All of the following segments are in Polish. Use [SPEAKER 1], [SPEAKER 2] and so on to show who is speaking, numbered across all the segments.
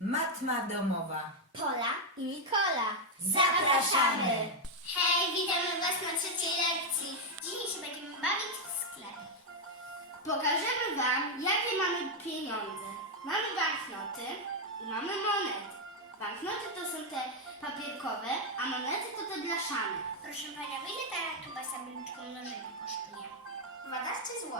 [SPEAKER 1] Matma domowa.
[SPEAKER 2] Pola i Nikola.
[SPEAKER 1] Zapraszamy!
[SPEAKER 2] Hej, witamy Was na trzeciej lekcji. Dzisiaj się będziemy bawić w sklepie. Pokażemy Wam, jakie mamy pieniądze. Mamy banknoty i mamy monety. Banknoty to są te papierkowe, a monety to te blaszane. Proszę Panią, ile ta tuba z tabliczką mnożenia kosztuje? 12 zł.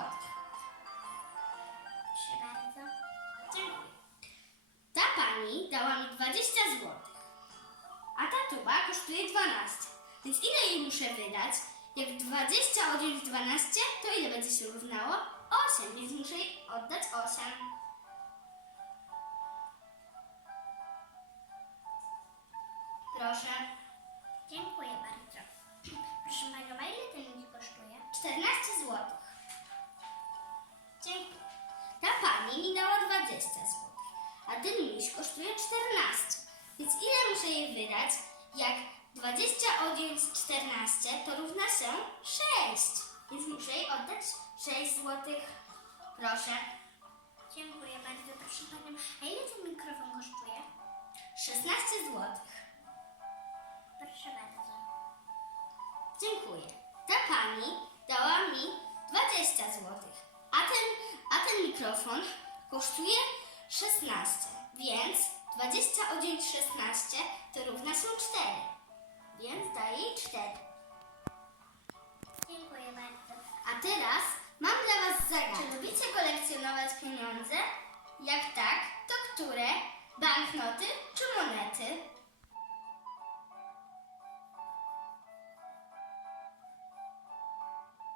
[SPEAKER 2] Proszę bardzo. Dziękuję. Ta Pani dała mi 20 zł. A ta tuba kosztuje 12. Więc ile jej muszę wydać? Jak 20 odjąć 12, to ile będzie się równało? 8, więc muszę jej oddać 8. Proszę. Dziękuję bardzo. Proszę Panią, a ile ten list kosztuje? 14 zł. Dziękuję. Ta Pani mi dała 20 zł, a ten miś kosztuje 14. Więc ile muszę jej wydać? Jak 20 odjąć 14 to równa się 6. Więc muszę jej oddać 6 zł. Proszę. Dziękuję bardzo, proszę Panią. A ile ten mikrofon kosztuje? 16 zł. Proszę bardzo. Dziękuję. Ta Pani dała mi 20 zł, a ten mikrofon kosztuje 16. Więc 20 odjąć 16 to równa się 4. Więc daję jej 4. Dziękuję bardzo. A teraz mam dla Was zagadkę. Czy lubicie kolekcjonować pieniądze? Jak tak, to które? Banknoty czy monety?